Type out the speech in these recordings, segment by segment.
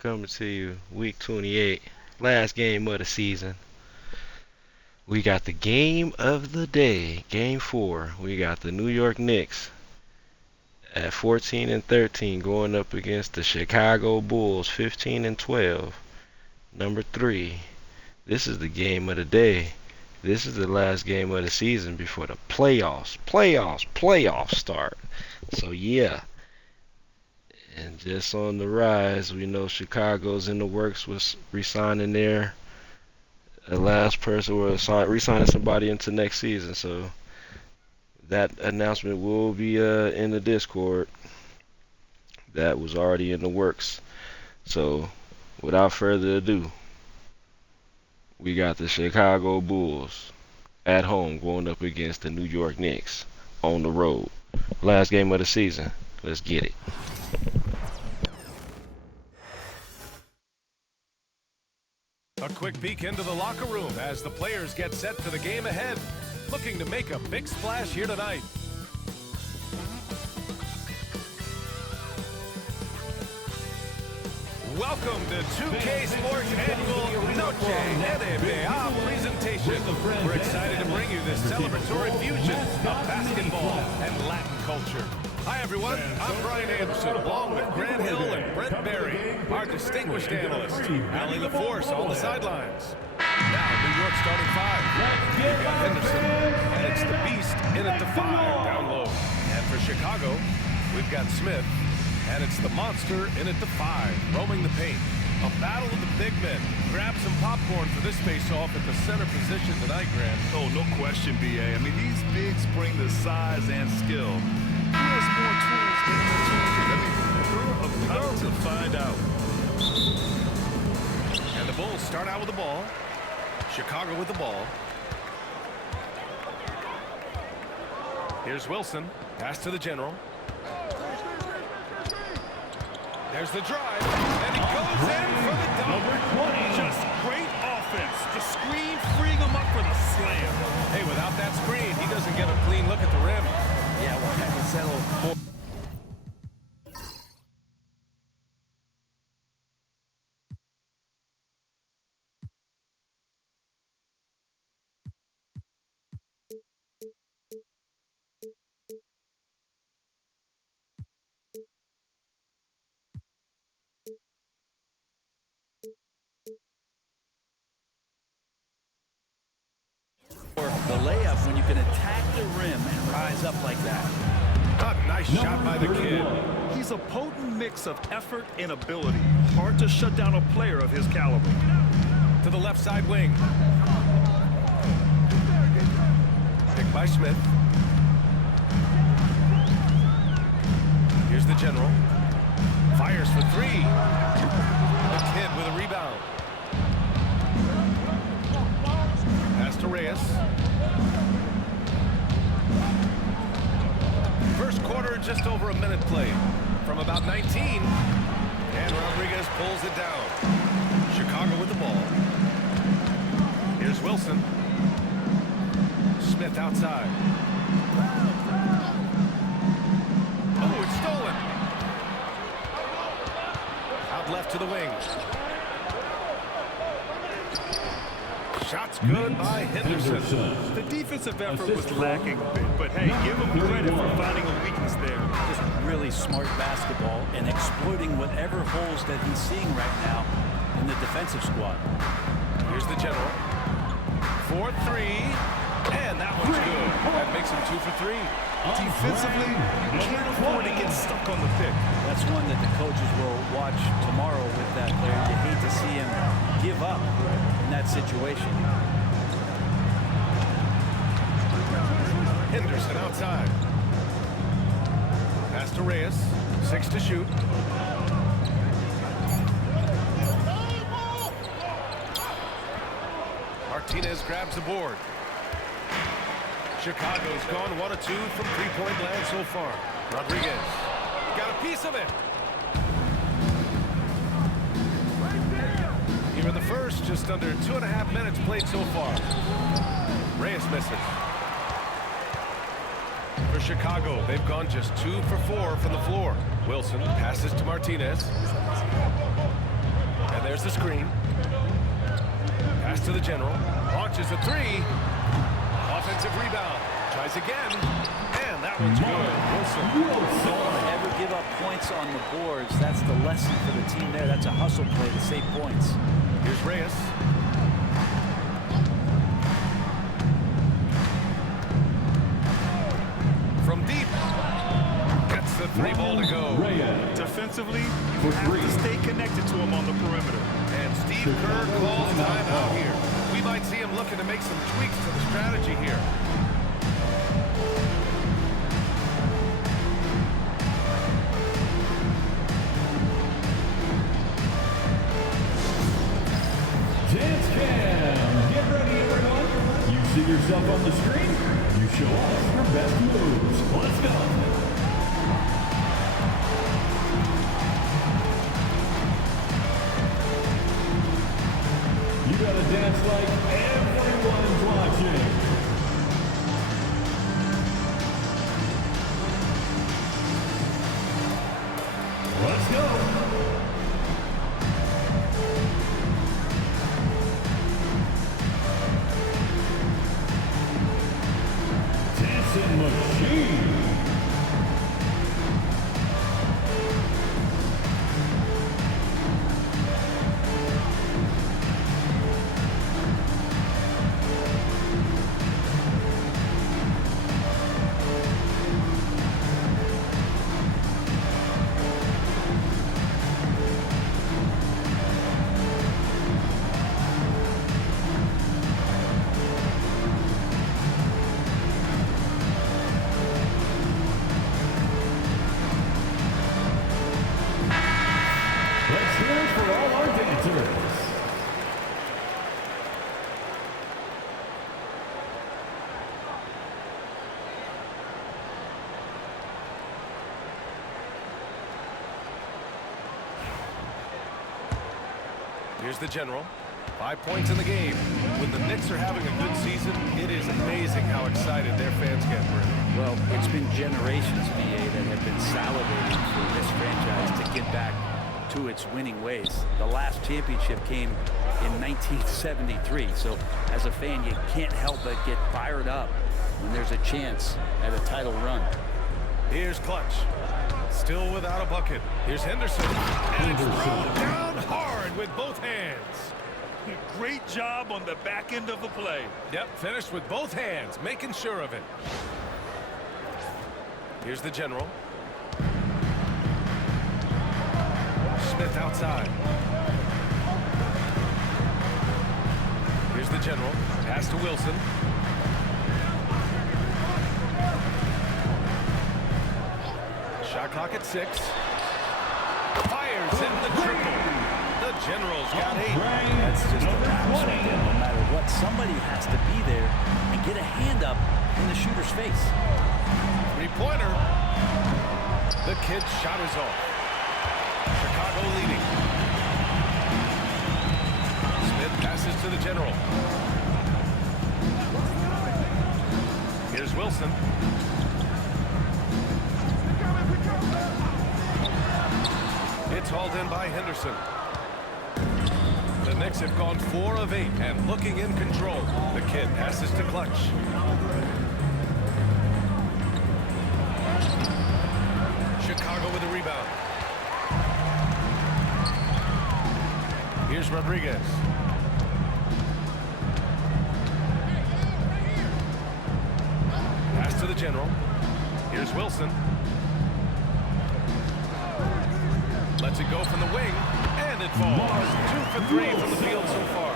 Coming to you week 28, last game of the season. We got the game of the day, game 4. We got the New York Knicks at 14 and 13 going up against the Chicago Bulls 15 and 12. Number 3. This is the game of the day. This is the last game of the season before the playoffs start. So yeah. And just on the rise, we know Chicago's in the works with re-signing the last person was re-signing somebody into next season. So that announcement will be in the Discord. That was already in the works. So without further ado, we got the Chicago Bulls at home going up against the New York Knicks on the road. Last game of the season. Let's get it. A quick peek into the locker room as the players get set for the game ahead, looking to make a big splash here tonight. Welcome to 2K Sports Annual Noche NBA presentation. We're excited to bring you this celebratory fusion of basketball and Latin culture. Hi everyone, I'm Brian Anderson, along with Grant Hill and Brent Berry, our distinguished analysts. Allie LaForce on the sidelines. Now New York starting 5. We've got Henderson, and it's the Beast in at the 5 down low. And for Chicago, we've got Smith, and it's the Monster in at the 5, roaming the paint. A battle of the big men. Grab some popcorn for this face-off at the center position tonight, Grant. Oh, no question, B.A. I mean, these bigs bring the size and skill. Who has more tools than the I mean, we're about to find out. And the Bulls start out with the ball. Chicago with the ball. Here's Wilson. Pass to the general. There's the drive, and he goes in for the dunk. Number 20. Just great offense. The screen freeing him up for the slam. Hey, without that screen, he doesn't get a clean look at the rim. Yeah, one had to settle for. The layup when you can attack the rim and rise up like that. A nice shot by the kid. He's a potent mix of effort and ability. Hard to shut down a player of his caliber. To the left side wing. Picked by Smith. Here's the general. Fires for 3. The kid with a rebound. Pass to Reyes. First quarter, just over a minute played. From about 19. And Rodriguez pulls it down. Chicago with the ball. Here's Wilson. Smith outside. Oh, it's stolen. Out left to the wing. Shot's good by Henderson. The defensive effort was lacking a bit, but hey, give him credit for finding a weakness there. Just really smart basketball and exploiting whatever holes that he's seeing right now in the defensive squad. Here's the general. 4-3. And that one's good. That makes him 2 for 3. Defensively, can't afford to get stuck on the pick. That's one that the coaches will watch tomorrow with that player. You hate to see him give up in that situation. Henderson outside. Pass to Reyes. 6 to shoot. Martinez grabs the board. Chicago's gone 1 of 2 from three-point land so far. Rodriguez got a piece of it. Here in the first, just under 2.5 minutes played so far. Reyes misses. For Chicago, they've gone just 2 for 4 from the floor. Wilson passes to Martinez. And there's the screen. Pass to the general. Launches a three. Offensive rebound. Tries again. And that one's good. Wilson. Don't ever give up points on the boards. That's the lesson for the team there. That's a hustle play to save points. Here's Reyes. From deep. Gets the three ball to go. Defensively, you have to stay connected to him on the perimeter. And Steve Kerr calls timeout here. We might see him looking to make some tweaks to the strategy here. Dance cam! Get ready, everyone! You see yourself on the screen? You show us your best moves. Let's go! You gotta dance like everyone's watching. Let's go! Dancing machine! Let's hear it for all our dancers. Here's the general. 5 points in the game. When the Knicks are having a good season, it is amazing how excited their fans get for it. Well, it's been generations, VA, that have been salivating for this franchise to get back to its winning ways. The last championship came in 1973, so as a fan, you can't help but get fired up when there's a chance at a title run. Here's Clutch. Still without a bucket. Here's Henderson. And it's thrown down hard with both hands. Great job on the back end of the play. Yep, finished with both hands, making sure of it. Here's the general. Smith outside. Here's the general. Pass to Wilson. Shot clock at 6. Fires in the triple. The general's got 8. That's just a wrap. No matter what, somebody has to be there and get a hand up in the shooter's face. Three-pointer. The kid's shot is off. Chicago leading. Smith passes to the general. Here's Wilson. It's hauled in by Henderson. The Knicks have gone 4 of 8 and looking in control. The kid passes to Clutch. Chicago with a rebound. Here's Rodriguez. Pass to the general. Here's Wilson. Lets it go from the wing, and it falls. 2 for 3 from the field so far.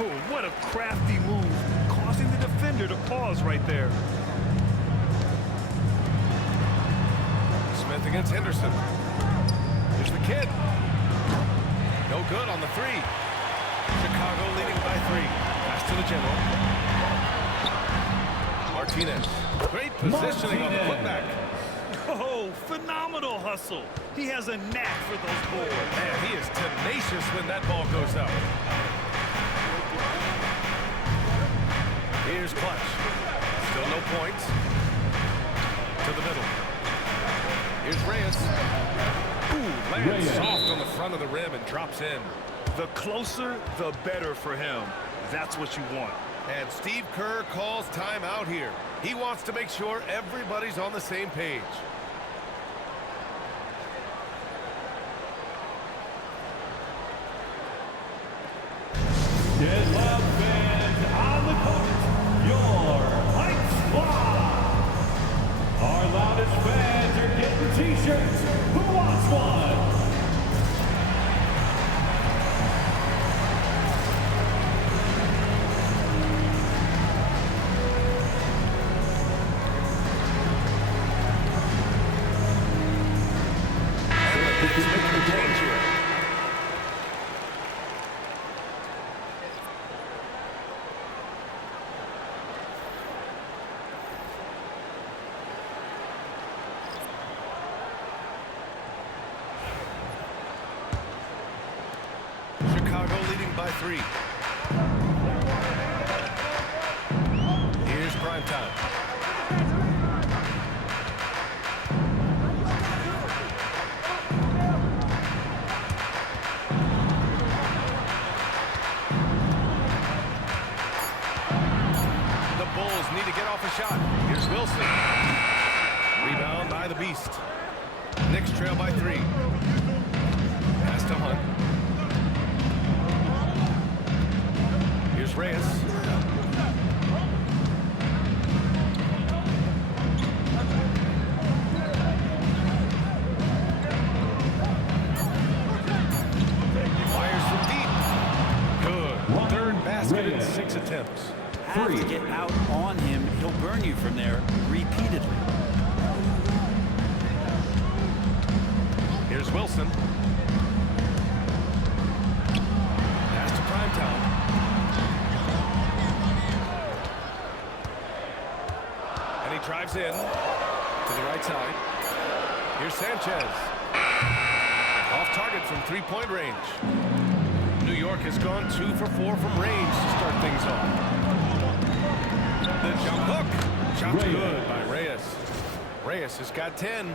Oh, what a crafty move, causing the defender to pause right there. Smith against Henderson. Here's the kid. No good on the 3. Chicago leading by 3. Pass to the general. Martinez. Great positioning on the putback. Oh, phenomenal hustle. He has a knack for those boards. Man, he is tenacious when that ball goes up. Here's Clutch. Still no points. To the middle. Here's Reyes. Ooh, lands soft on the front of the rim and drops in. The closer, the better for him. That's what you want. And Steve Kerr calls timeout here. He wants to make sure everybody's on the same page. Get loud, fans, on the court, your Hype Squad. Our loudest fans are getting t-shirts. Who wants one? Chicago leading by 3. Here's prime time. The Bulls need to get off a shot. Here's Wilson. Rebound by the Beast. Knicks trail by 3. Pass to Hunt. Here's Reyes. Fires from deep. Good. Third basket in 6 attempts. Have to get out on him. He'll burn you from there repeatedly. Here's Wilson. Pass to Primetown. And he drives in to the right side. Here's Sanchez. Off target from 3-point range. New York has gone 2 for 4 from range to start things off. The jump hook. Shot's good by Reyes. Reyes has got 10.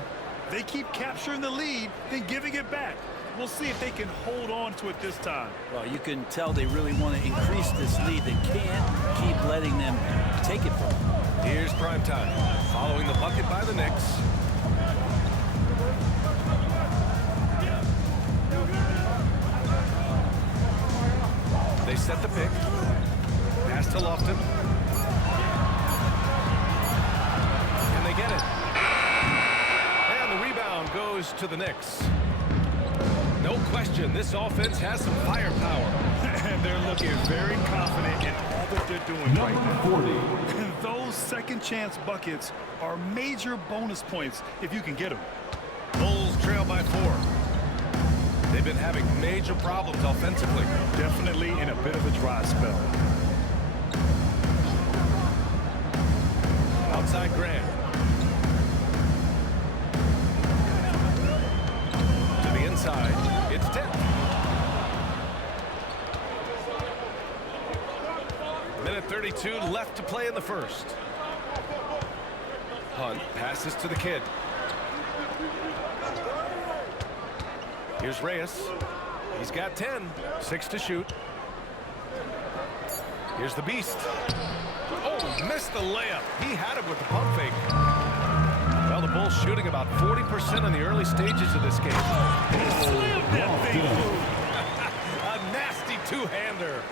They keep capturing the lead, then giving it back. We'll see if they can hold on to it this time. Well, you can tell they really want to increase this lead. They can't keep letting them take it from them. Here's Primetime, following the bucket by the Knicks. They set the pick. Pass to Lofton. And they get it. And the rebound goes to the Knicks. No question, this offense has some firepower. And they're looking very confident in all that they're doing right now. 40. And those second chance buckets are major bonus points if you can get them. Bulls trail by 4. They've been having major problems offensively. Definitely in a bit of a dry spell. Outside Grant. To the inside. It's 10. Minute 32 left to play in the first. Hunt passes to the kid. Here's Reyes. He's got 10. 6 to shoot. Here's the Beast. Oh, missed the layup. He had it with the pump fake. Well, the Bulls shooting about 40% in the early stages of this game. Slammed that thing. A nasty two-hander.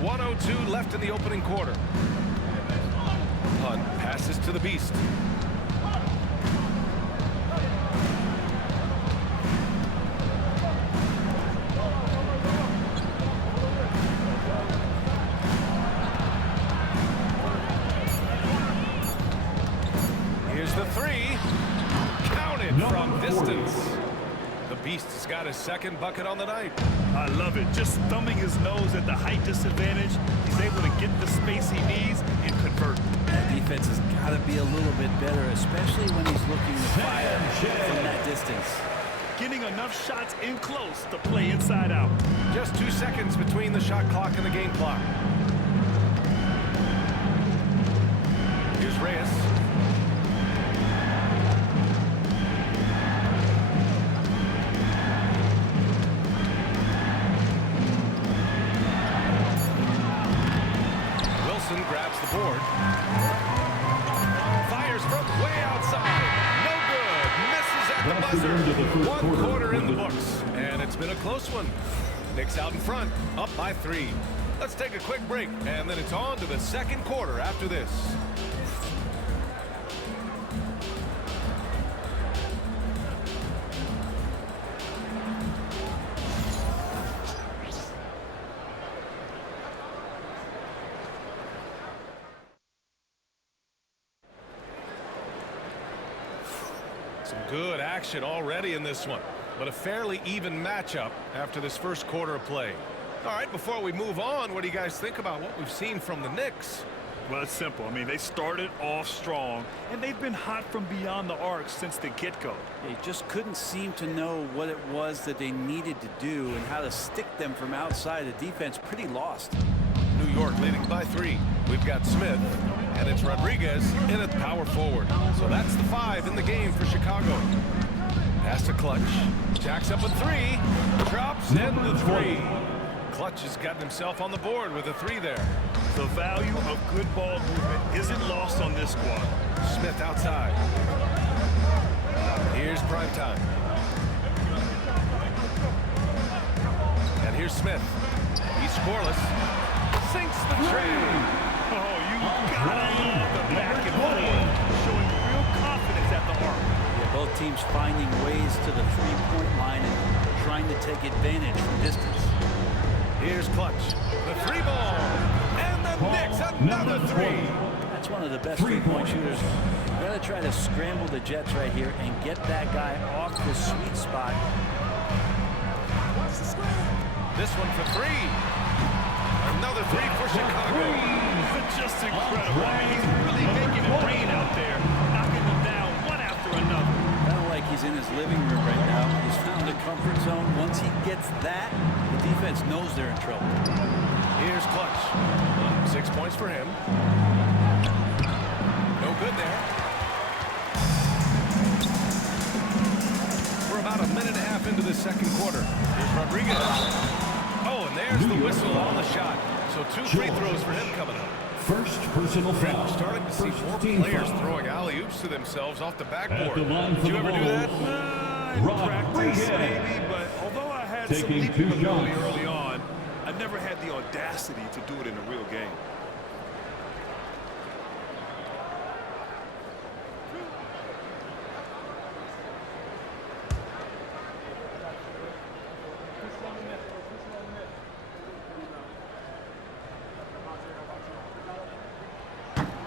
.102 left in the opening quarter. Hunt passes to the Beast. Here's the 3. Counted from distance. The Beast has got his second bucket on the night. I love it. Just thumbing his nose at the height disadvantage. He's able to get the space he needs and convert. The defense has got to be a little bit better, especially when he's looking to fire from that distance. Getting enough shots in close to play inside out. Just 2 seconds between the shot clock and the game clock. Arcs, and it's been a close one. Knicks out in front, up by 3. Let's take a quick break, and then it's on to the second quarter after this. Some good action already in this one, but a fairly even matchup after this first quarter of play. All right, before we move on, what do you guys think about what we've seen from the Knicks? Well, it's simple. I mean, they started off strong, and they've been hot from beyond the arc since the get-go. They just couldn't seem to know what it was that they needed to do and how to stick them from outside. The defense pretty lost. New York leading by 3. We've got Smith, and it's Rodriguez in at power forward. So that's the 5 in the game for Chicago. Pass to Clutch. Jacks up a 3. Drops in the 3. Clutch has gotten himself on the board with a 3 there. The value of good ball movement isn't lost on this squad. Smith outside. Here's prime time. And here's Smith. He's scoreless. Sinks the trade. Oh, you gotta love the back and forth, showing real confidence at the arc. Yeah, both teams finding ways to the three-point line and trying to take advantage from distance. Here's Clutch. The 3 ball. And the Knicks another 3. That's one of the best three-point shooters. You gotta try to scramble the Jets right here and get that guy off the sweet spot. This one for 3. Another 3 for Chicago. Just incredible. I mean, he's really making it rain out there, knocking them down one after another. Kind of like he's in his living room right now. He's found a comfort zone. Once he gets that, the defense knows they're in trouble. Here's Clutch. 6 points for him. No good there. We're about a minute and a half into the second quarter. Here's Rodriguez. Oh, and there's the whistle on the shot. So 2 free throws for him coming up. First personal foul. We're starting to see more players throwing alley-oops to themselves off the backboard. Did you ever do that? In practice, maybe, but although I had some leaping ability early on, I never had the audacity to do it in a real game.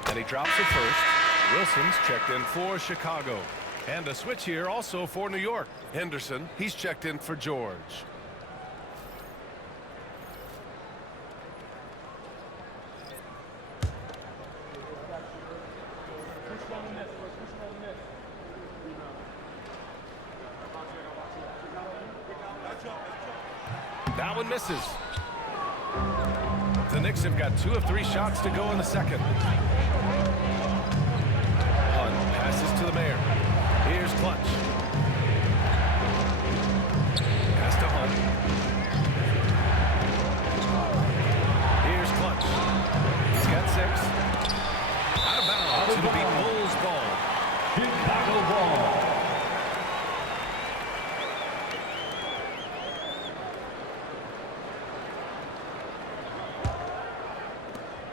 And he drops it first. Wilson's checked in for Chicago. And a switch here also for New York. Henderson, he's checked in for George. That one misses. The Knicks have got 2 of 3 shots to go in the second. Hunt passes to the mayor. Here's Clutch. Pass to Hunt. Here's Clutch. He's got 6. Out of bounds. It'll be Bulls ball. Chicago ball.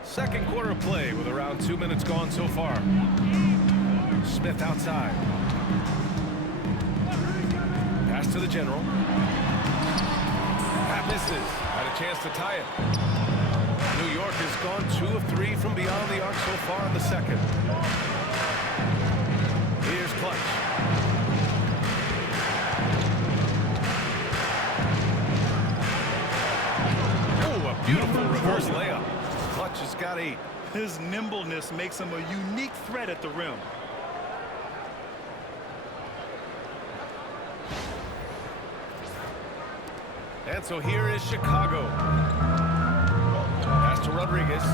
Second quarter of play with around 2 minutes gone so far. Smith outside. Pass to the general. That misses. Had a chance to tie it. New York has gone 2 of 3 from beyond the arc so far in the second. Here's Clutch. Oh, a beautiful reverse layup. Clutch has got 8. His nimbleness makes him a unique threat at the rim. And so here is Chicago. Pass to Rodriguez.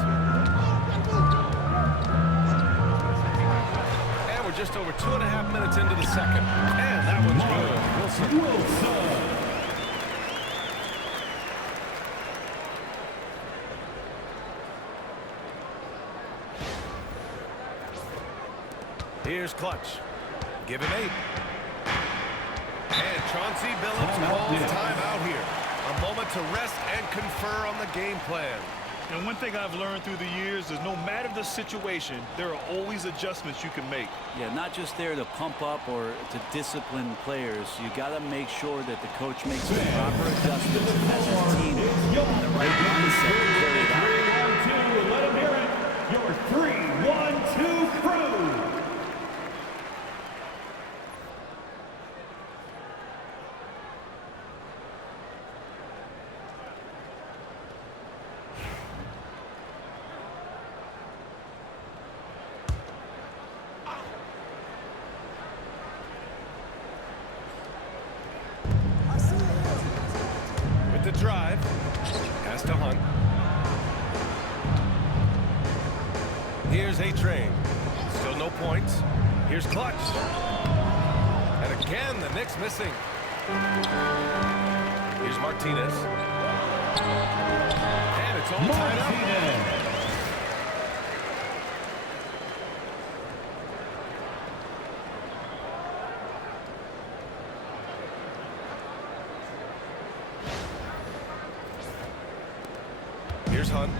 And we're just over 2.5 minutes into the second. And that one's good. Wilson. Here's Clutch. Give him 8. And Chauncey Billups calls timeout here. A moment to rest and confer on the game plan. And one thing I've learned through the years is no matter the situation, there are always adjustments you can make. Yeah, not just there to pump up or to discipline players. You got to make sure that the coach makes the proper adjustments as a team in the right mindset to carry it out. 3-1-2, let them hear it. Your 3-1-2 crew. The drive, pass to Hunt. Here's A-Train. Still no points. Here's Clutch. And again, the Knicks missing. Here's Martinez. And it's all tied up. Here's Hunt.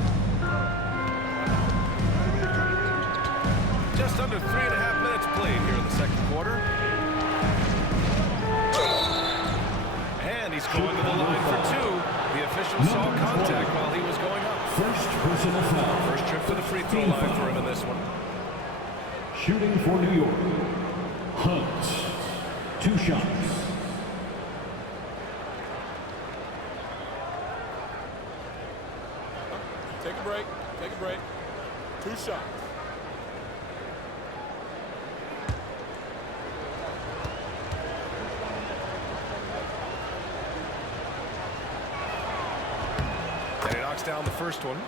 Just under 3.5 minutes played here in the second quarter. And he's going to the line for two. The official saw contact while he was going up. First personal foul. First trip to the free throw line for him in this one. Shooting for New York. Hunt. 2 shots. Take a break. Take a break. 2 shots. And he knocks down the first one.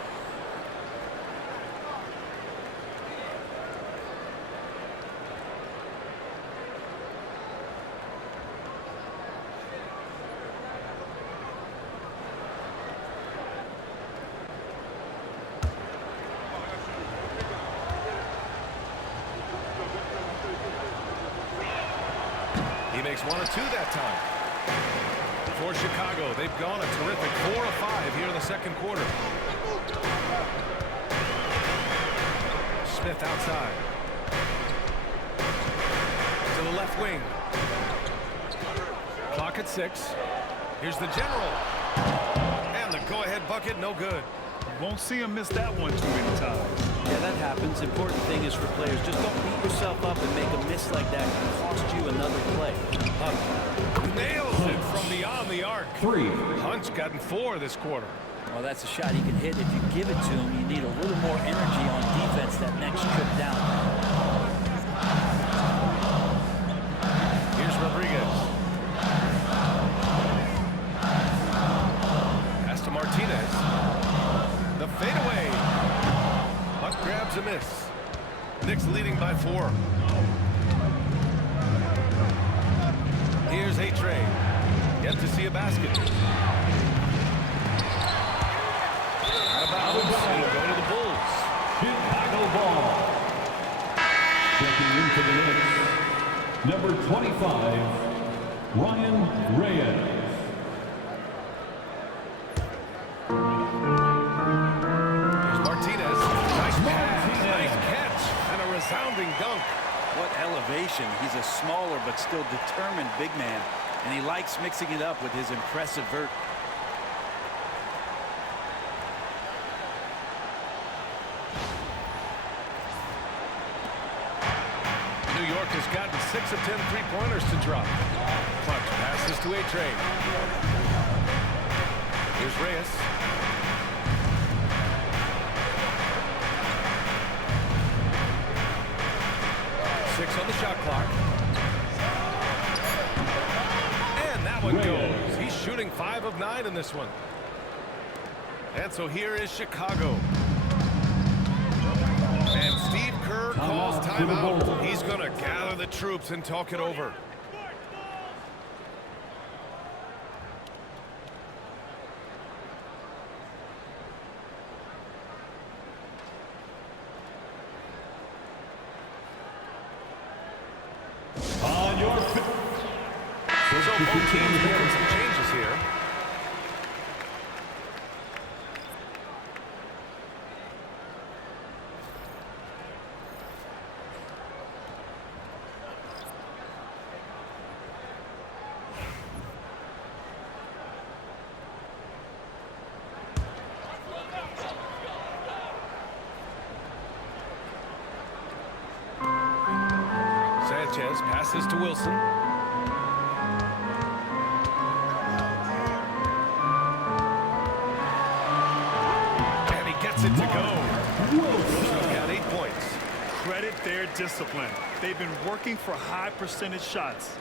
He makes 1 or 2 that time. For Chicago, they've gone a terrific 4 of 5 here in the second quarter. Smith outside. To the left wing. Clock at 6. Here's the general. And the go-ahead bucket, no good. Won't see him miss that one too many times. Yeah, that happens. Important thing is for players, just don't beat yourself up and make a miss like that can cost you another play. Hunt nails it from beyond the arc. 3. Hunt's gotten 4 this quarter. Well, that's a shot he can hit. If you give it to him, you need a little more energy on defense that next trip down. Here's Rodriguez. Pass to Martinez. The fadeaway. Hunt grabs a miss. Knicks leading by 4. Here's A-Train. Yet to see a basket. Out of bounds. It'll go to the Bulls. Chicago ball. Checking in for the Knicks. Number 25, Ryan Reyes. Resounding dunk. What elevation. He's a smaller but still determined big man, and he likes mixing it up with his impressive vert. New York has gotten 6 of 10 three-pointers to drop. Clutch passes to A-Train. Here's Reyes. On the shot clock. And that one goes. He's shooting 5 of 9 in this one. And so here is Chicago. And Steve Kerr calls timeout. He's going to gather the troops and talk it over. So both teams making some changes here. Sanchez passes to Wilson. And he gets it to go. Wilson's got 8 points. Credit their discipline. They've been working for high percentage shots.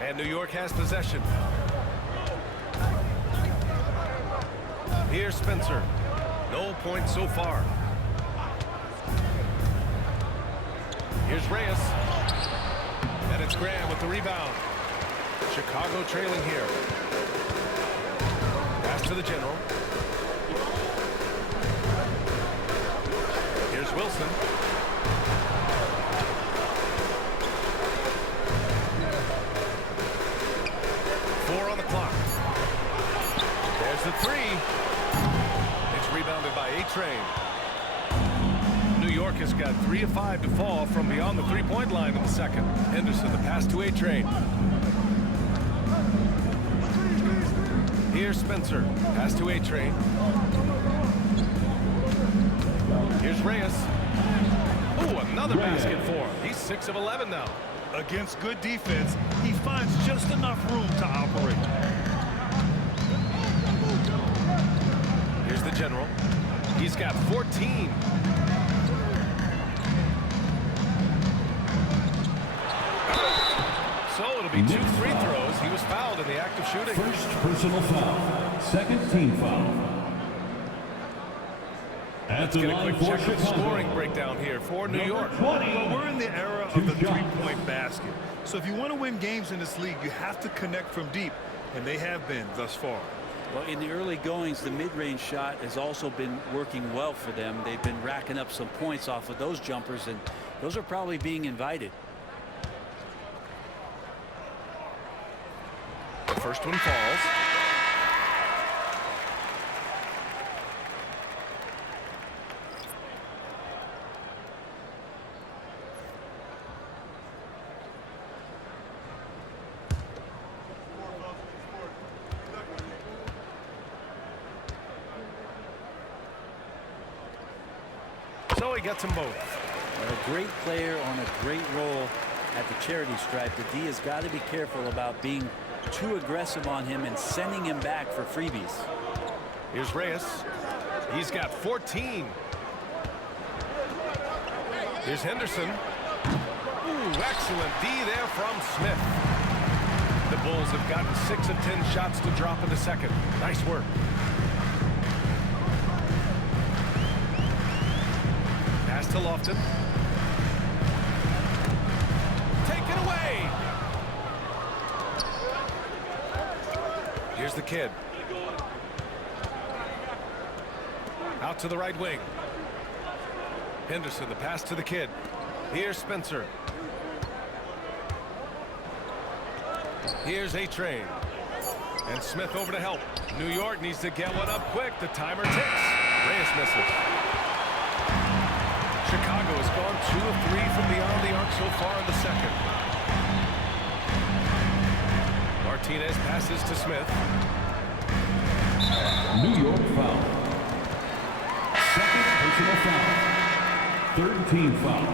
And New York has possession. Here's Spencer. No points so far. Here's Reyes. And it's Graham with the rebound. Chicago trailing here. Pass to the general. Here's Wilson. Four on the clock. There's the three. It's rebounded by A-Train. New York has got 3 of 5 to fall from beyond the three-point line in the second. Henderson, the pass to A-Train. Here's Spencer. Pass to A-Train. Here's Reyes. Oh, another basket for him. He's 6 of 11 now. Against good defense, he finds just enough room to operate. Here's the general. He's got 14. So it'll be 2 free throws. He was fouled in the act of shooting. First personal foul. Second team foul. At the Get a line quick for check of Chicago. scoring breakdown here for New York. Well, we're in the era of the Two shots. three-point basket. So if you want to win games in this league, you have to connect from deep, and they have been thus far. Well, in the early goings, the mid-range shot has also been working well for them. They've been racking up some points off of those jumpers, and those are probably being invited. The first one falls. So he gets them both. A great player on a great role at the charity stripe. The D has got to be careful about being too aggressive on him and sending him back for freebies. Here's Reyes. He's got 14. Here's Henderson. Ooh, excellent D there from Smith. The Bulls have gotten 6 of 10 shots to drop in the second. Nice work. Pass to Lofton. Taken away. Here's the kid. Out to the right wing. Henderson, the pass to the kid. Here's Spencer. Here's A-Train. And Smith over to help. New York needs to get one up quick. The timer ticks. Reyes misses. Chicago has gone 2 of 3 from beyond the arc so far in the second. Martinez passes to Smith. New York foul. Second personal foul. Third team foul.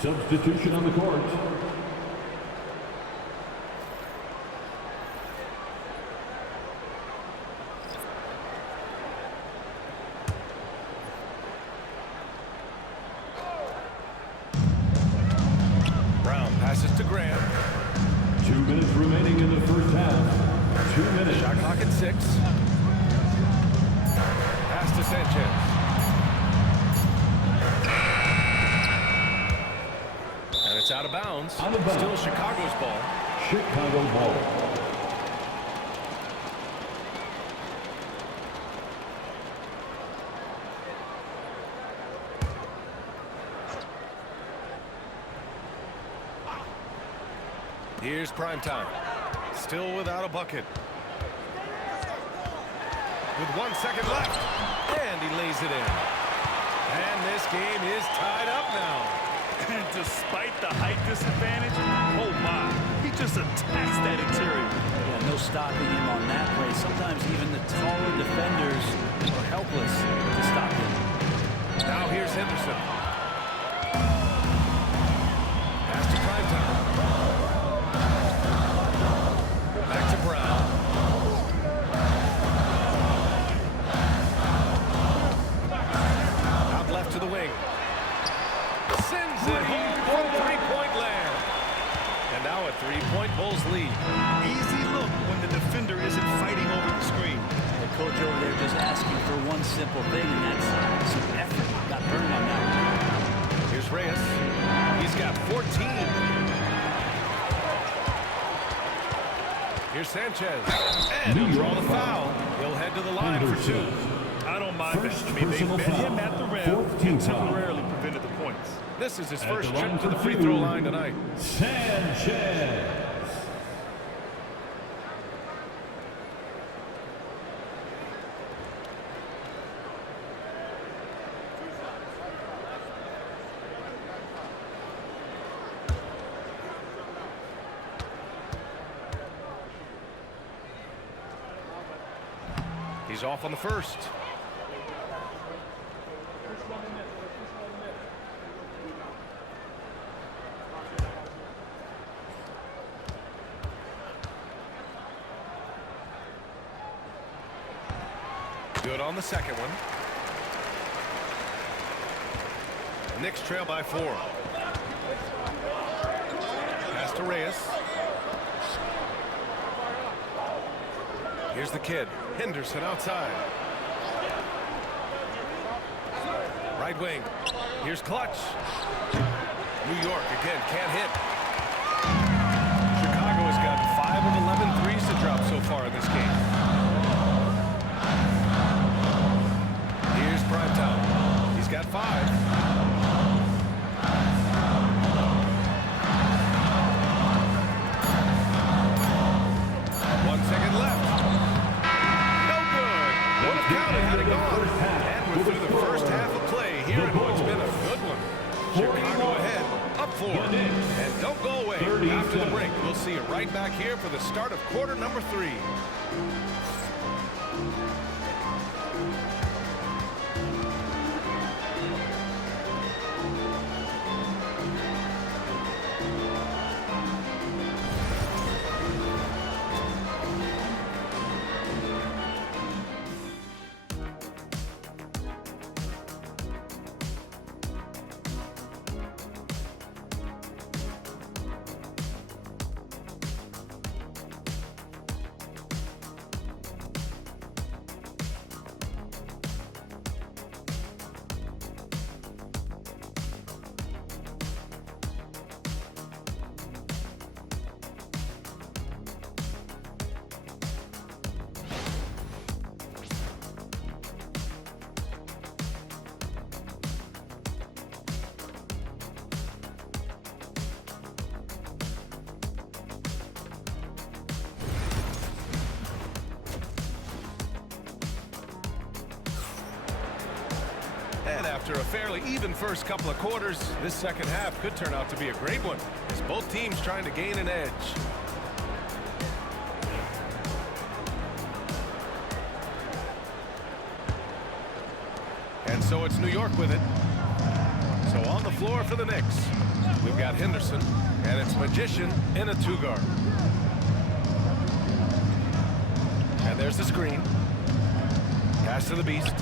Substitution on the court. Brown passes to Graham. 2 minutes remaining in the first half. 2 minutes. Shot clock at 6. Pass to Sanchez. And it's out of bounds. Out of bounds. Still Chicago's ball. Chicago ball. Here's prime time. Still without a bucket. With 1 second left. And he lays it in. And this game is tied up now. And despite the height disadvantage, oh my, he just attacks that interior. Yeah, no stopping him on that play. Sometimes even the taller defenders are helpless to stop him. Now here's Henderson. Pass to prime time. Back to Brown. Out left to the wing. Sends it home from three-point land. And now a three-point Bulls lead. Easy look when the defender isn't fighting over the screen. The coach over there just asking for one simple thing, and that's some effort. Got burned on that one. Here's Reyes. He's got 14. Here's Sanchez. And he'll draw the foul. He'll head to the line for 2. I don't mind that. I mean, they met him at the rim and temporarily prevented the points. This is his first trip to the free throw line tonight. Sanchez. He's off on the first. Good on the second one. Knicks trail by 4. Pass to Reyes. Here's the kid. Henderson outside. Right wing. Here's Clutch. New York again can't hit. Chicago has gotten 5 of 11 threes to drop so far in this game. Here's Primetime. He's got 5. 1 second left. No good. Would have counted had it gone. And we're through the first half of play here in what's been a good one. Chicago ahead, up 4. And don't go away. After the break, we'll see you right back here for the start of quarter number 3. And after a fairly even first couple of quarters, this second half could turn out to be a great one, as both teams trying to gain an edge. And so it's New York with it. So on the floor for the Knicks, we've got Henderson, and it's Magician in a 2-guard. And there's the screen. Pass to the Beast.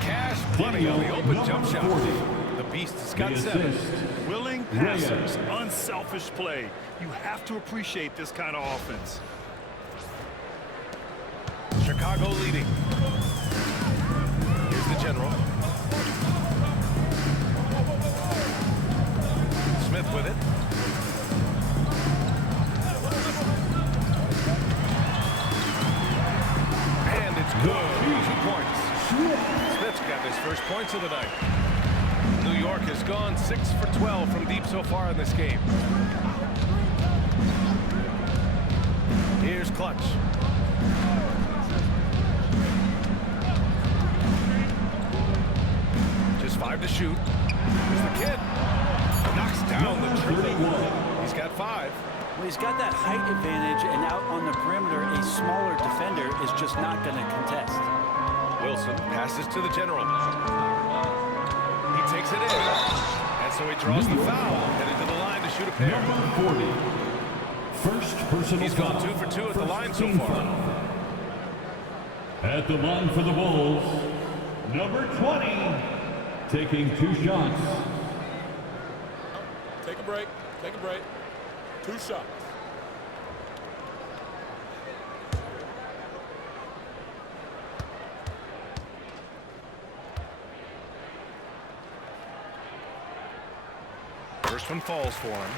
Cash plenty on the open jump shot. The Beast has got 7. Willing passers, unselfish play. You have to appreciate this kind of offense. Chicago leading. Here's the general. Smith with it. And it's good. 2 points. Smith's got his first points of the night. New York has gone 6 for 12 from deep so far in this game. Here's Clutch. Just 5 to shoot. Here's the kid. Knocks down the triple. He's got 5. Well, he's got that height advantage, and out on the perimeter, a smaller defender is just not going to contest. Wilson passes to the general. He takes it in. And so he draws the foul, headed to the line to shoot a pair. Number 40. First personal He's foul. gone 2 for 2 at the line so Team far. foul. At the line for the Bulls, number 20, taking 2 shots. Take a break. Take a break. 2 shots. First one falls for him.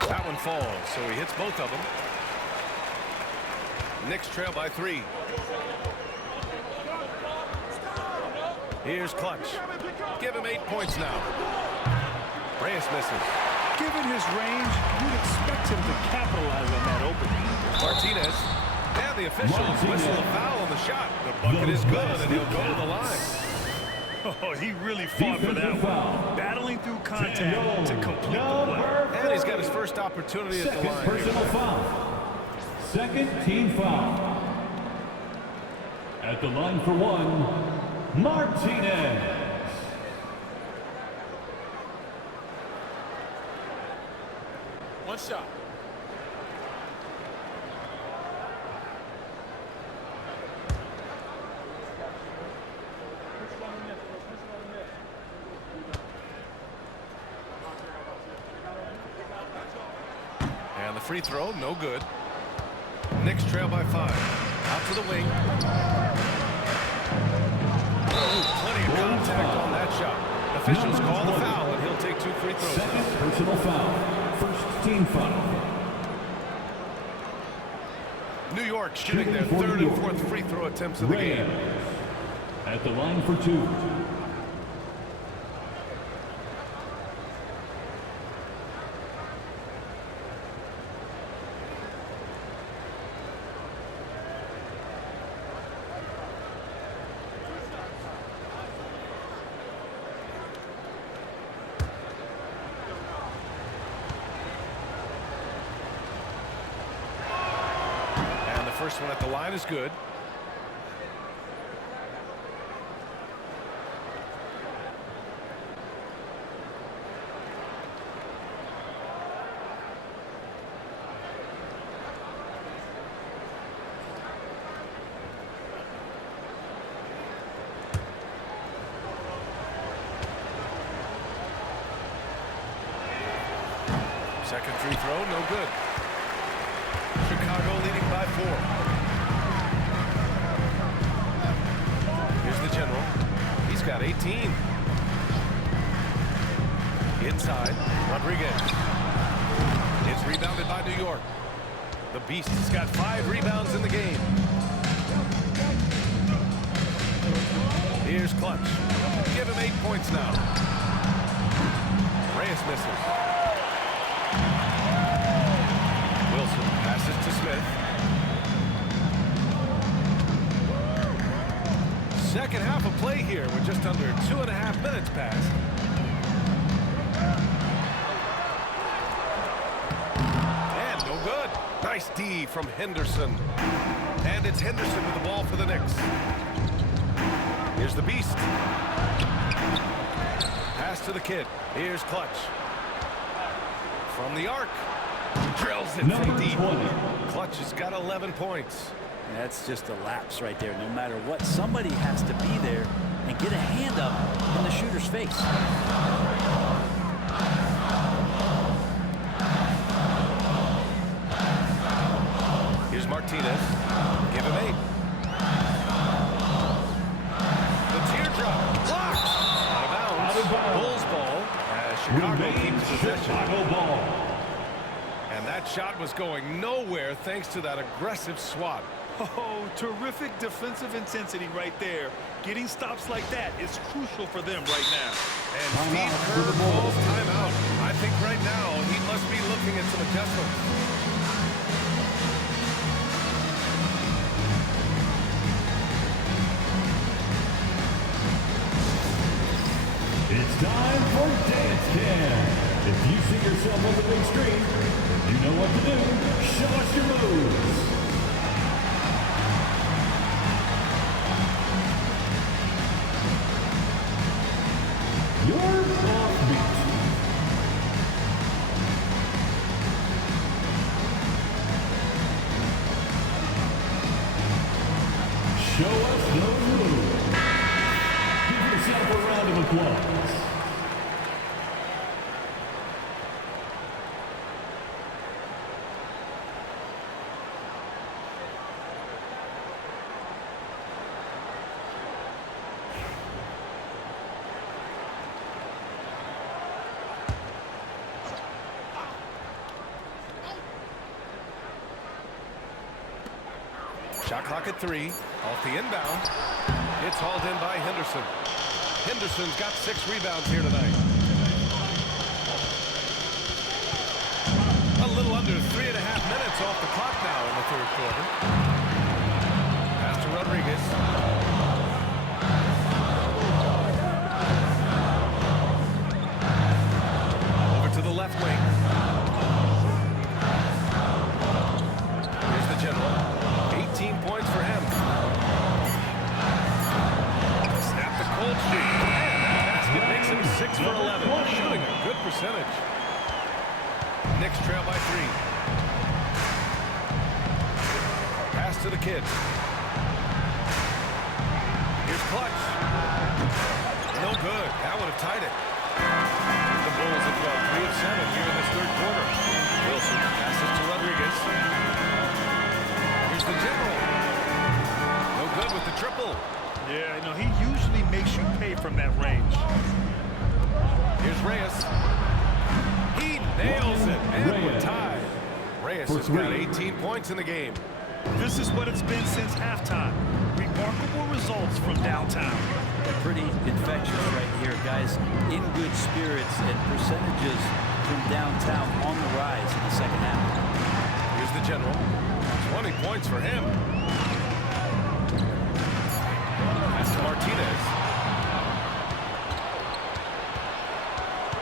That one falls, so he hits both of them. Knicks trail by 3. Here's Clutch. Give him 8 points now. Reyes misses. Given his range, you'd expect him to capitalize on that opening. Martinez. And the officials whistle a foul on the shot. The bucket is good, and he'll go to the line. Oh, he really fought for that Defensive one. foul. Battling through contact to complete the play. And he's got his first opportunity at the Second line. personal foul. Second team foul. At the line for 1, Martinez. One shot. And the free throw, no good. Knicks trail by 5. Out to the wing. Oh, plenty of contact on that shot. Officials call the foul, and he'll take 2 free throws. Second personal foul. First team foul. New York shooting their 3rd and 4th free throw attempts of the game. At the line for 2. And the first one at the line is good. Second free throw, no good. Chicago leading by 4. Here's the general. He's got 18. Inside, Rodriguez. It's rebounded by New York. The Beast has got 5 rebounds in the game. Here's Clutch. Give him 8 points now. Reyes misses. Wilson passes to Smith. Second half of play here. We're just under 2.5 minutes past. And no good. Nice D from Henderson. And it's Henderson with the ball for the Knicks. Here's the Beast. Pass to the kid. Here's Clutch. From the arc. Drills it from deep. Clutch has got 11 points. That's just a lapse right there. No matter what, somebody has to be there and get a hand up in the shooter's face. Here's Martinez. Give him 8. The teardrop. Blocked. Out of bounds. Bulls ball. Chicago keeps possession. Chicago ball. And that shot was going nowhere thanks to that aggressive swat. Oh, terrific defensive intensity right there. Getting stops like that is crucial for them right now. And Steve Kerr calls timeout. I think right now he must be looking at some adjustments. It's time for Dance Cam. If you see yourself on the big screen, you know what to do. Show us your moves. Your offbeat. Show us those moves. Give yourself a round of applause. Shot clock at 3. Off the inbound. It's hauled in by Henderson. Henderson's got 6 rebounds here tonight. A little under 3.5 minutes off the clock now in the third quarter. Pass to Rodriguez. Over to the left wing. Here's the general. 18 points for him. Snap the cold streak. And that basket makes him 6 for 11. Shooting a good percentage. Knicks trail by 3. Pass to the kid. Here's Clutch. No good. That would have tied it. The Bulls have gone 3 of 7 here in this third quarter. Wilson passes to Rodriguez. Here's the general. No good with the triple. Yeah, no, he usually makes you pay from that range. Here's Reyes. He nails it, and we're tied. Reyes has got 18 points in the game. This is what it's been since halftime. Remarkable results from downtown. Pretty infectious right here, guys. In good spirits and percentages from downtown on the rise in the second half. Here's the general. 20 points for him. Pass to Martinez.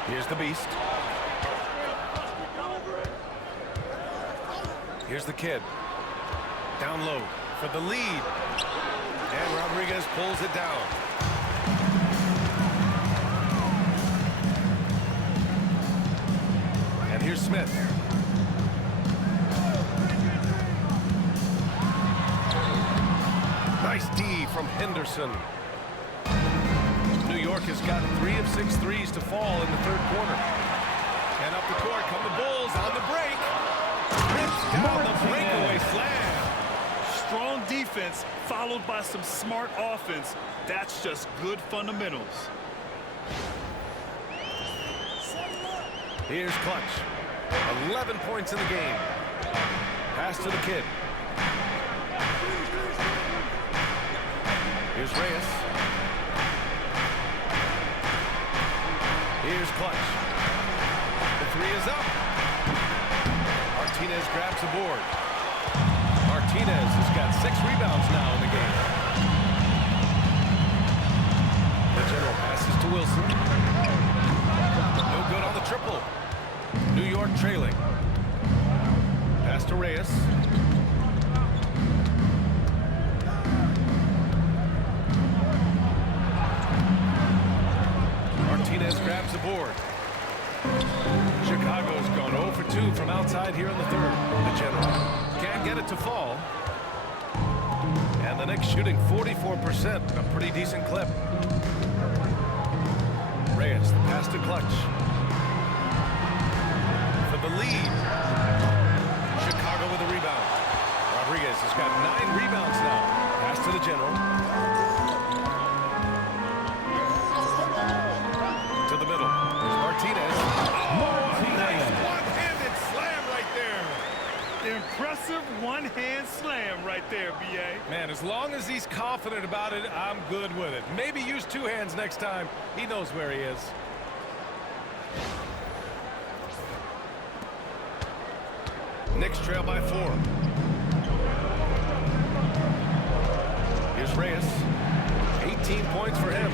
Here's the beast. Here's the kid. Down low for the lead. And Rodriguez pulls it down. And here's Smith. Nice D from Henderson. New York has got 3 of 6 threes to fall in the third quarter. And up the court come the Bulls on the break. Rips down the breakaway slam. Strong defense followed by some smart offense. That's just good fundamentals. Here's Clutch. 11 points in the game. Pass to the kid. Here's Reyes. Here's Clutch. The 3 is up. Martinez grabs the board. Martinez has got 6 rebounds now in the game. The general passes to Wilson. No good on the triple. New York trailing. Pass to Reyes. Martinez grabs the board. Chicago's gone 0 for 2 from outside here in the third. The general can't get it to fall. And the Knicks shooting 44%, a pretty decent clip. Reyes, the pass to Clutch. For the lead. Chicago with a rebound. Rodriguez has got 9 rebounds now. Pass to the general. To the middle. There's Martinez. as long as he's confident about it, I'm good with it. Maybe use two hands next time. He knows where he is. Knicks trail by 4. Here's Reyes. 18 points for him.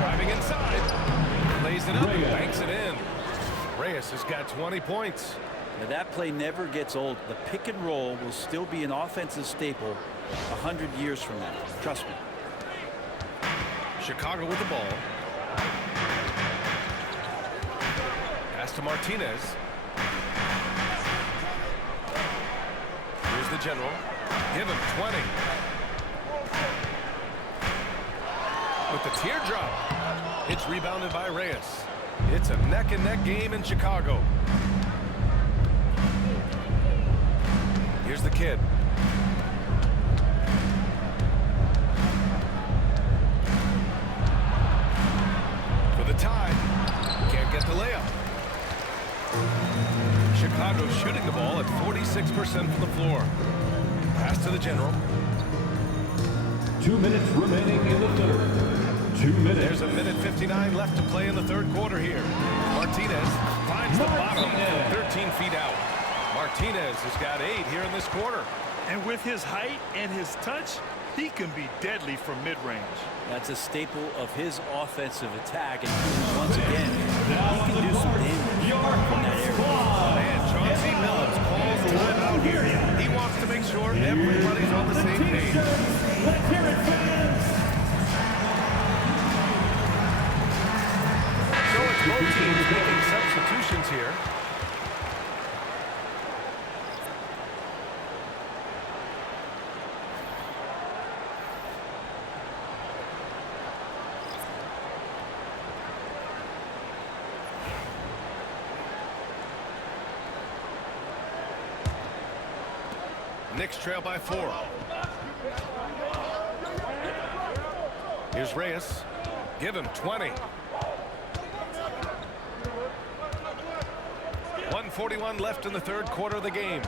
Driving inside. Lays it up, banks it in. Reyes has got 20 points. Now that play never gets old. The pick and roll will still be an offensive staple 100 years from now. Trust me. Chicago with the ball. Pass to Martinez. Here's the general. Give him 20. With the teardrop. It's rebounded by Reyes. It's a neck-and-neck game in Chicago. Here's the kid. For the tie. Can't get the layup. Chicago shooting the ball at 46% from the floor. Pass to the general. 2 minutes remaining in the third. 2 minutes. There's a minute 59 left to play in the third quarter here. Martinez finds the bottom from 13 feet out. Martinez has got 8 here in this quarter. And with his height and his touch, he can be deadly from mid-range. That's a staple of his offensive attack. And once again, he can do some damage from that area. And Chauncey Billups calls timeout here. He wants to make sure everybody's on the same page. Let's hear it, fans. So it's both teams making substitutions here. Knicks trail by 4. Here's Reyes. Give him 20. 1:41 left in the third quarter of the game.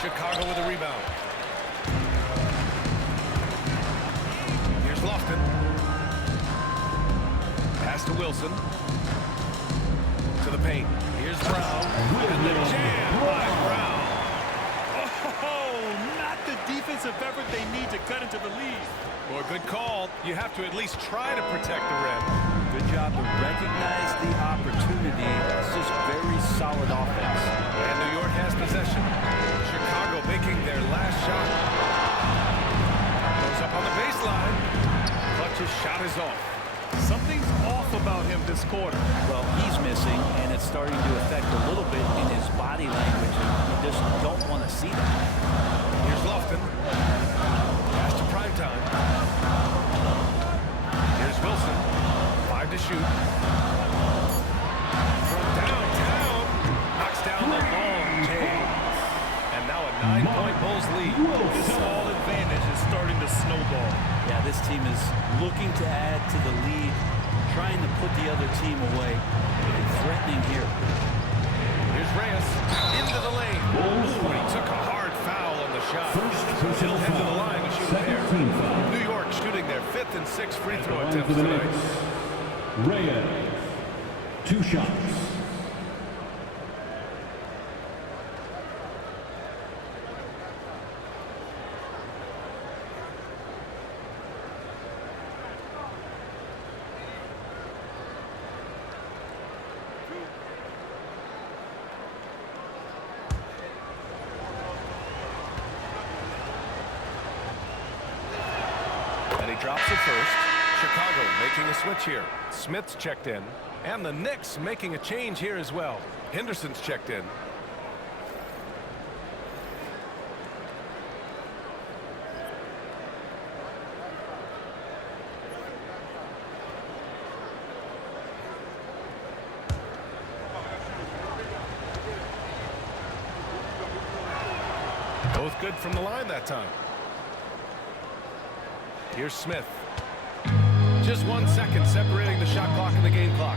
Chicago with a rebound. Here's Lofton. Pass to Wilson. To the paint. Here's Brown. And the jam by Brown. Oh, not the defensive effort they need to cut into the lead. Well, good call. You have to at least try to protect the rim. Good job to recognize the opportunity. It's just very solid offense. And New York has possession. Chicago making their last shot. Goes up on the baseline. Clutch's shot is off. Something's off about him this quarter. Well, he's missing, and it's starting to affect a little bit in his body language. You just don't want to see that. Here's Lofton. Pass to primetime. Here's Wilson. 5 to shoot. From downtown. Knocks down the long James. And now a 9-point Bulls lead. This ball advantage is starting to snowball. Yeah, this team is looking to add to the lead, trying to put the other team away, and threatening here. Here's Reyes into the lane. He took a hard foul on the shot. He'll head to the line to shoot a pair. New York shooting their 5th and 6th free throw attempts tonight. Reyes. 2 shots. And he drops it first. Chicago making a switch here. Smith's checked in. And the Knicks making a change here as well. Henderson's checked in. Both good from the line that time. Here's Smith. Just 1 second separating the shot clock and the game clock.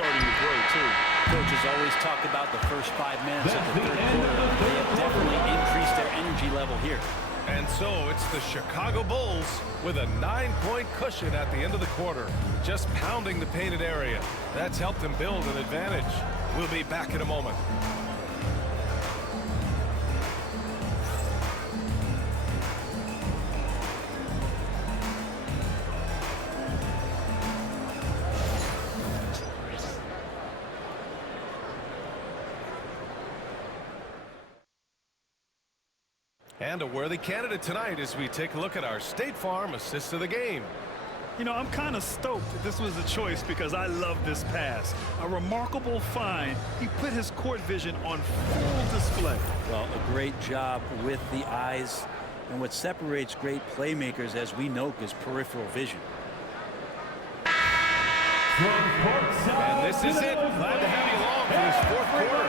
starting to grow, too. Coach has always talked about the first 5 minutes of the third quarter. They have definitely increased their energy level here. And so it's the Chicago Bulls with a 9-point cushion at the end of the quarter, just pounding the painted area. That's helped them build an advantage. We'll be back in a moment. And a worthy candidate tonight as we take a look at our State Farm assist of the game. You know, I'm kind of stoked that this was a choice because I love this pass. A remarkable find. He put his court vision on full display. Well, a great job with the eyes. And what separates great playmakers, as we know, is peripheral vision. And this is it. Glad to have you along for this fourth quarter.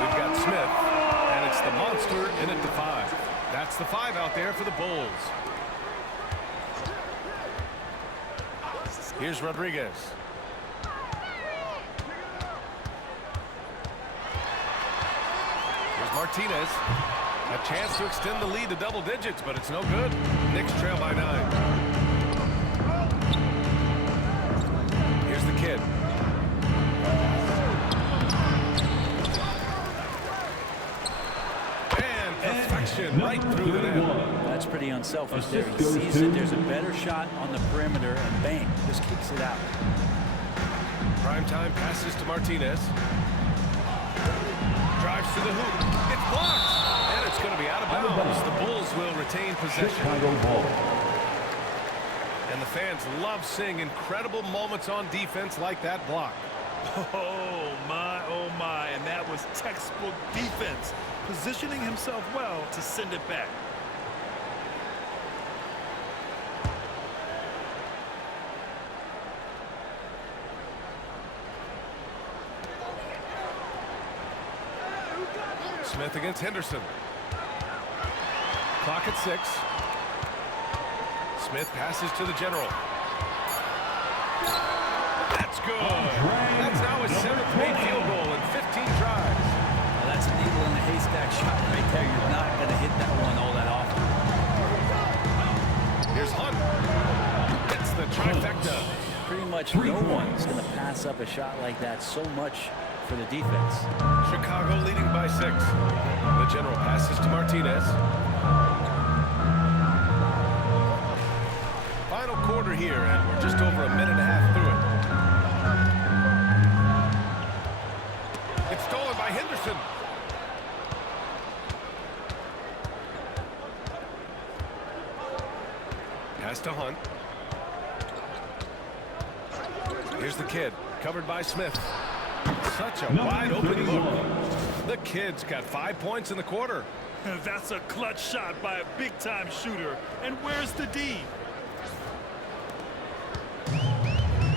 We've got Smith, and it's the monster in at the 5. That's the 5 out there for the Bulls. Here's Rodriguez. Here's Martinez. A chance to extend the lead to double digits, but it's no good. Knicks trail by 9. Here's the kid. Right through the net. That's pretty unselfish there. He sees that there's a better shot on the perimeter, and bang, just kicks it out. Primetime passes to Martinez. Drives to the hoop. It's blocked, and it's going to be out of bounds. The Bulls will retain possession. And the fans love seeing incredible moments on defense like that block. Oh, my, and that was textbook defense. Positioning himself well to send it back. Smith against Henderson. Clock at 6. Smith passes to the general. That's good. That's now his 7th made field goal in 15 tries. Well, that's a needle in a haystack shot right there. You're not going to hit that one all that often. Here's Hunt. It's the trifecta. Pretty much no one's going to pass up a shot like that so much for the defense. Chicago leading by 6. The general passes to Martinez. Final quarter here, and we're just over a minute and a half through it. It's stolen by Henderson. Pass to Hunt. Here's the kid, covered by Smith. Such a wide open look. The kid's got 5 points in the quarter. That's a clutch shot by a big-time shooter. And where's the D?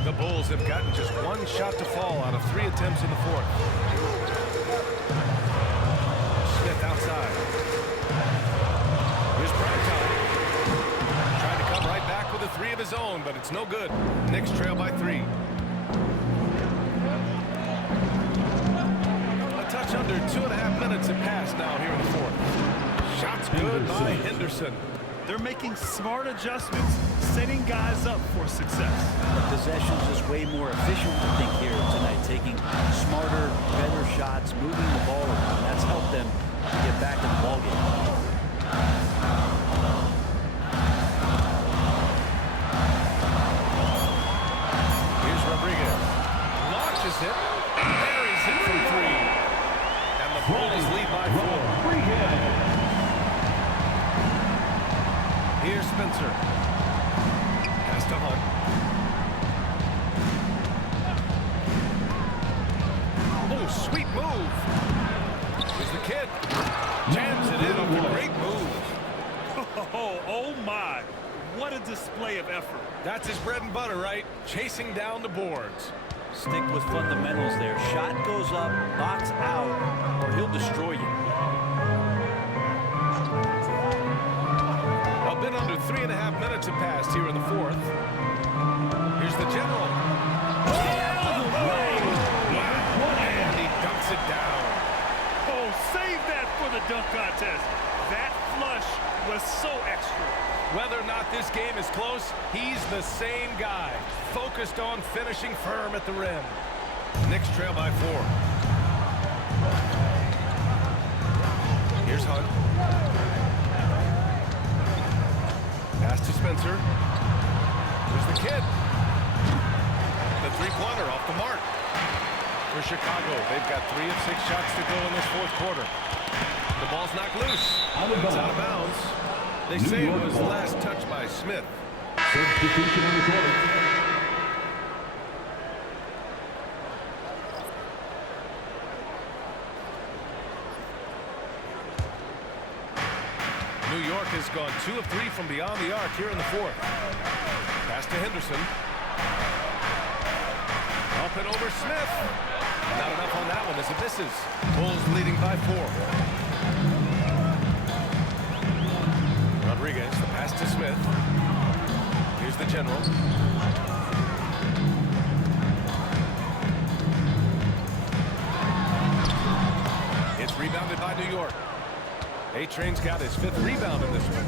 The Bulls have gotten just 1 shot to fall out of 3 attempts in the 4th. Smith outside. Here's Primetime. Trying to come right back with a 3 of his own, but it's no good. Knicks trail by 3. Touch under 2.5 minutes have passed now here in the 4th. Shots good by Henderson. They're making smart adjustments, setting guys up for success. The possession's just way more efficient, I think, here tonight, taking smarter, better shots, moving the ball around. That's helped them get back in the ballgame. Here's Rodriguez. Launches it. Buries it from 3. Bulls lead by 4. Here's Spencer. Pass to Hunt. Oh, sweet move. Here's the kid. Jams it in off a great move. Oh my. What a display of effort. That's his bread and butter, right? Chasing down the boards. Stick with fundamentals there. Shot goes up, box out, or he'll destroy you. A bit under 3.5 minutes have passed here in the 4th. Here's Here's the general. And he dunks it down. Oh, save that for the dunk contest. That flush was so extra. Whether or not this game is close, he's the same guy, focused on finishing firm at the rim. Knicks trail by 4. Here's Hunt. Pass to Spencer. Here's the kid. The three-pointer off the mark. For Chicago, they've got 3 of 6 shots to go in this fourth quarter. The ball's knocked loose. It's out of bounds. They say it was last touched by Smith. Substitution on the court. New York has gone 2 of 3 from beyond the arc here in the fourth. Pass to Henderson. Up and over Smith. Not enough on that one as it misses. Bulls leading by 4. Rodriguez, the pass to Smith. Here's the general. It's rebounded by New York. A-Train's got his 5th rebound in this one.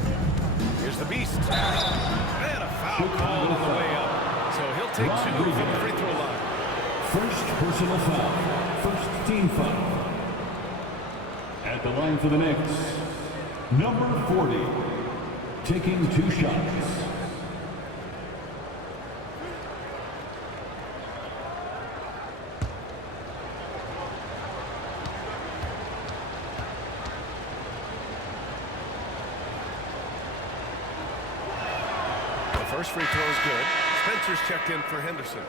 Here's the beast. And a foul call on the way up. So he'll take 2 from the free throw line. First personal foul. First team foul. At the line for the Knicks, number 40, taking 2 shots. The first free throw is good. Spencer's checked in for Henderson.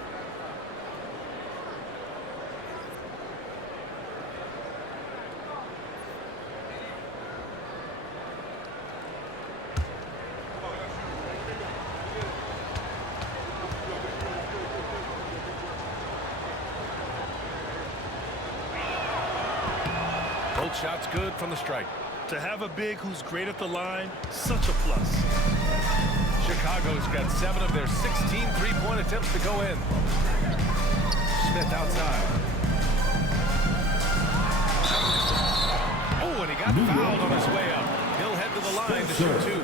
Both shots good from the strike. To have a big who's great at the line, such a plus. Chicago's got 7 of their 16 three-point attempts to go in. Smith outside. Oh, and he got fouled on his way up. He'll head to the line to shoot 2.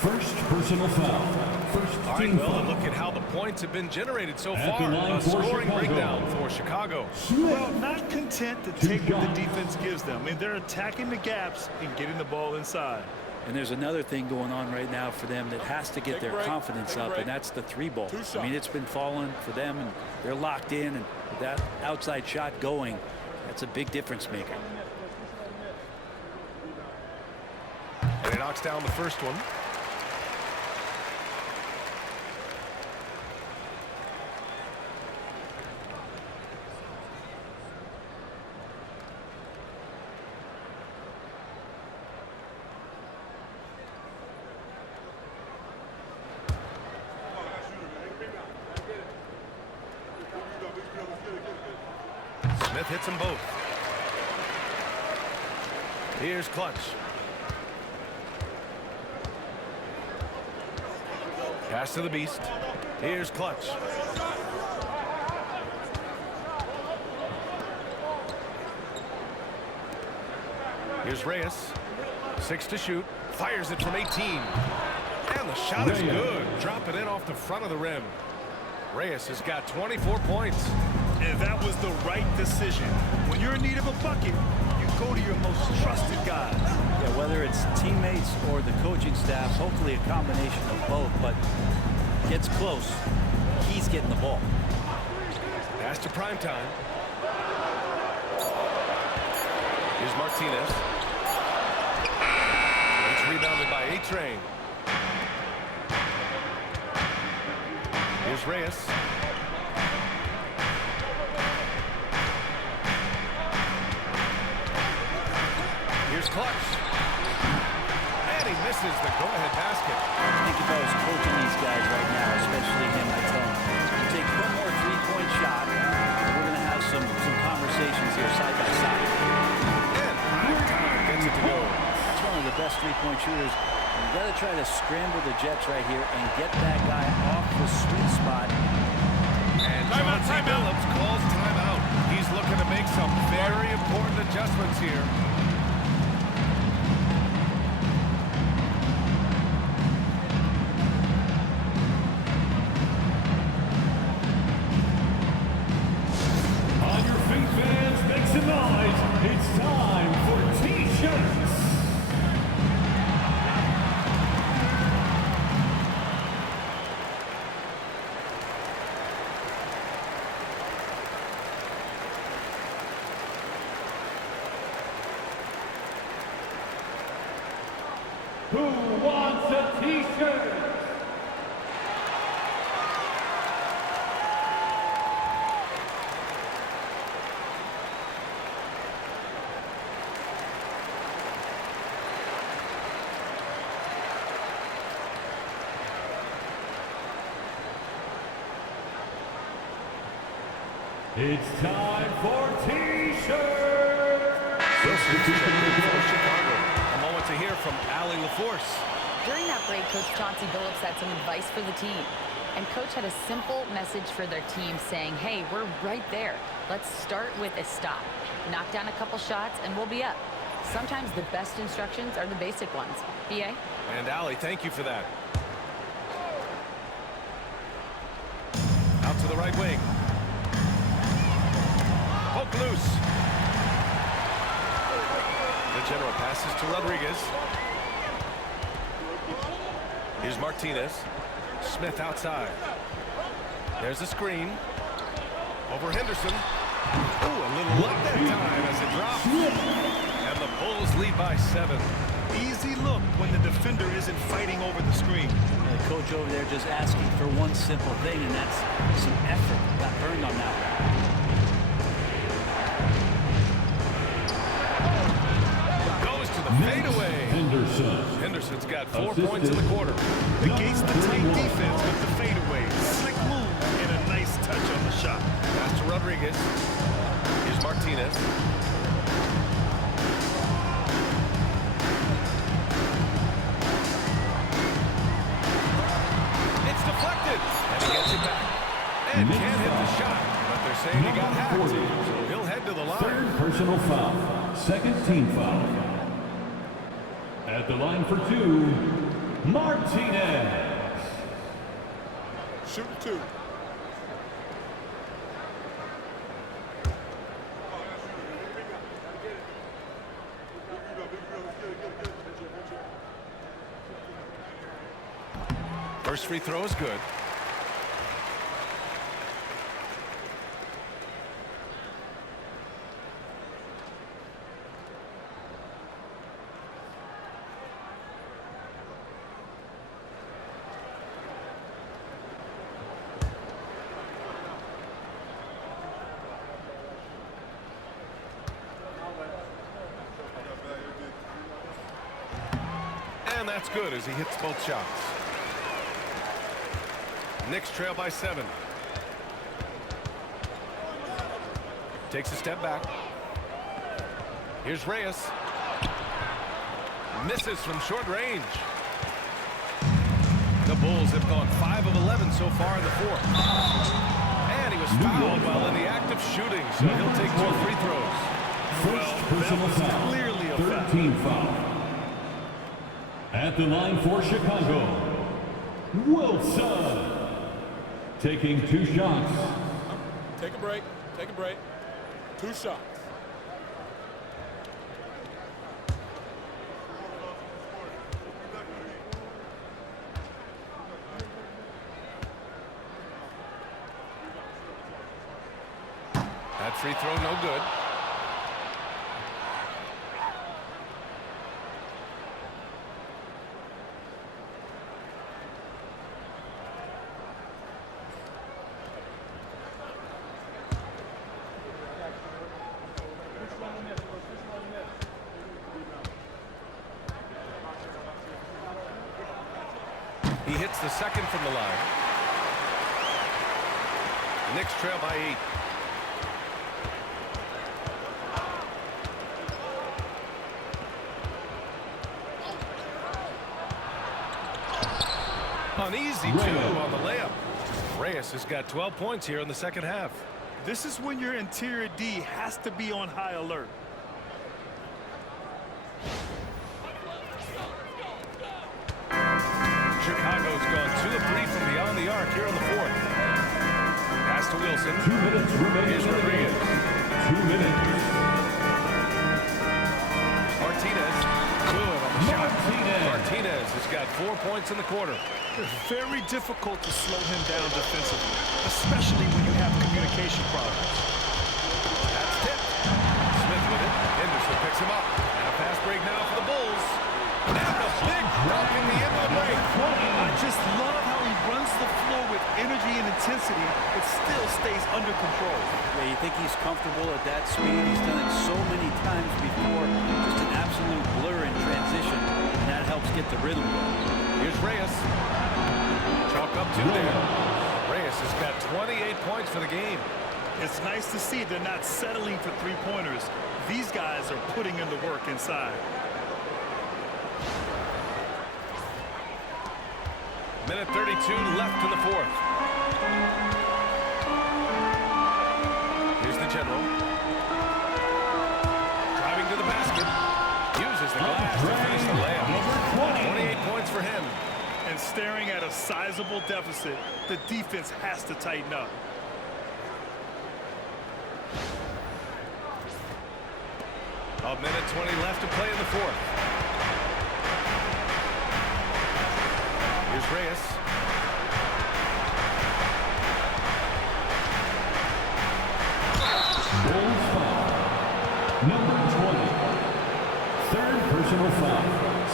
First personal foul. First All right, team well, foul. look at how the points have been generated so At far. the line A for scoring Chicago. breakdown for Chicago. Well, not content to take what the defense gives them. I mean, they're attacking the gaps and getting the ball inside. And there's another thing going on right now for them that has to get their confidence up, and that's the 3 ball. I mean, it's been falling for them, and they're locked in, and with that outside shot going, that's a big difference maker. And he knocks down the first one. Smith hits them both. Here's Clutch. Pass to the beast. Here's Clutch. Here's Reyes. 6 to shoot. Fires it from 18. And the shot is good. Drop it in off the front of the rim. Reyes has got 24 points. And that was the right decision. When you're in need of a bucket, you go to your most trusted guys. Yeah, whether it's teammates or the coaching staff, hopefully a combination of both, but gets close, he's getting the ball. Pass to Primetime. Here's Martinez. It's rebounded by A-Train. Here's Reyes. Here's Clutch. And he misses the go-ahead basket. I think if I was coaching these guys right now, especially him, I'd tell him, you take one more three-point shot, and we're going to have some conversations here side by side. And Primetime gets it to go. That's one of the best three-point shooters in You got to try to scramble the Jets right here and get that guy off the sweet spot. And Chauncey Billups calls timeout. He's looking to make some very important adjustments here. On your feet, fans, make some noise. It's time for T-shirts. Who wants a T-shirt? It's time for T-shirts. Substitution for Chicago. A moment to hear from Allie LaForce. During that break, Coach Chauncey Billups had some advice for the team. And Coach had a simple message for their team saying, hey, we're right there. Let's start with a stop. Knock down a couple shots and we'll be up. Sometimes the best instructions are the basic ones. BA? And Allie, thank you for that. Out to the right wing. Poke loose. The general passes to Rodriguez. Here's Martinez. Smith outside. There's a screen. Over Henderson. Ooh, a little luck that time as it drops. And the Bulls lead by 7. Easy look when the defender isn't fighting over the screen. The coach over there just asking for one simple thing, and that's some effort. Got burned on that one. Goes to the fadeaway. Henderson's got 4 points in the quarter. Negates the tight defense with the fadeaway. Slick move and a nice touch on the shot. Pass to Rodriguez. Here's Martinez. It's deflected. And he gets it back. And can't hit the shot. But they're saying he got hacked. So he'll head to the line. Third personal foul. Second team foul. At the line for 2, Martinez. Shooting 2. First free throw is good. And that's good as he hits both shots. Knicks trail by 7. Takes a step back. Here's Reyes. Misses from short range. The Bulls have gone 5 of 11 so far in the fourth. And he was fouled while in the act of shooting, so he'll take 2 free throws. First personal foul. clearly a foul. 13 foul. At the line for Chicago, Wilson. Taking 2 shots. Take a break. Take a break. 2 shots. That free throw no good. He hits the second from the line. Knicks trail by 8. An easy 2 on the layup. Reyes has got 12 points here in the second half. This is when your interior D has to be on high alert. Chicago's gone 2 of 3 from beyond the arc here in the fourth. Pass to Wilson. 2 minutes remaining. Here's Rodriguez. 2 minutes. Martinez. Good on the shot. Martinez has got 4 points in the quarter. It's very difficult to slow him down defensively, especially when you have communication problems. That's tipped. Smith with it. Henderson picks him up. And a fast break now for the Bulls. And a big dunk in the end of the break. I just love how he runs the floor with energy and intensity, but still stays under control. Yeah, you think he's comfortable at that speed. He's done it so many times before. Just an absolute blur in transition, and that helps get the rhythm going. Here's Reyes. Chalk up 2 there. Reyes has got 28 points for the game. It's nice to see they're not settling for three-pointers. These guys are putting in the work inside. Minute 32 left in the fourth. Here's the general. Driving to the basket. Uses the glass to finish the layup. 28 points for him. And staring at a sizable deficit, the defense has to tighten up. A minute 20 left to play in the fourth. Here's Reyes. Bulls foul. Number 20. Third personal foul.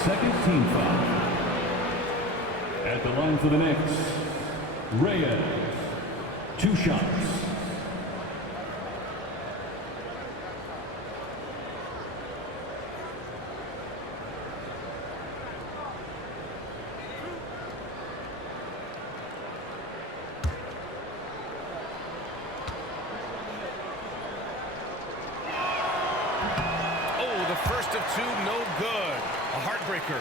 Second team foul. At the line for the Knicks, Reyes. 2 shots. First of 2, no good. A heartbreaker.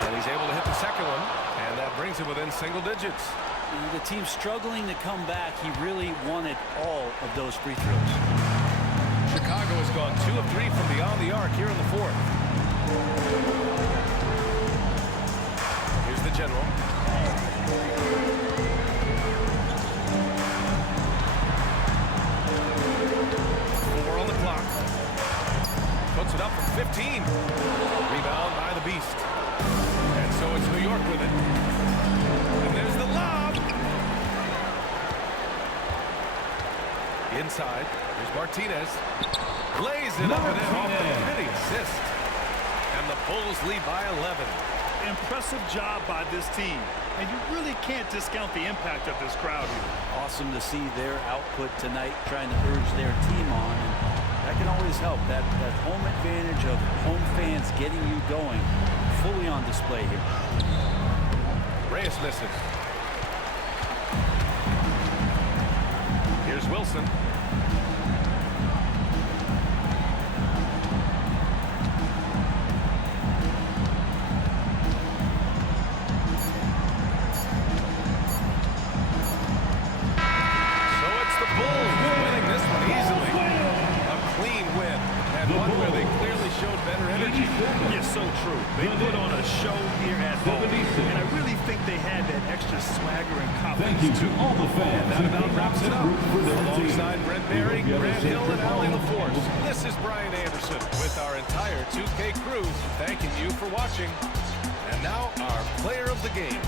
And he's able to hit the second one, and that brings him within single digits. The team struggling to come back. He really wanted all of those free throws. Chicago has gone 2 of 3 from beyond the arc here in the fourth. Here's the general. 4 on the clock. Puts it up from 15. Rebound by the Beast. And so it's New York with it. And there's the lob. Inside, there's Martinez. Lays it up and in off the pretty assist. And the Bulls lead by 11. Impressive job by this team. And you really can't discount the impact of this crowd here. Awesome to see their output tonight, trying to urge their team on. And that can always help. That home advantage of home fans getting you going, fully on display here. Reyes misses. Here's Wilson. So it's the Bulls winning this one easily. A clean win, and one where they clearly showed better energy. Yes, so true. They put on a show here at home, and I really think they had that extra swagger and confidence. Thank you to all the fans. That about wraps it up. Alongside Brent Barry, Grant Hill, and Allie LaForce, this is Brian Anderson with our entire 2K crew thanking you for watching. And now our player of the game.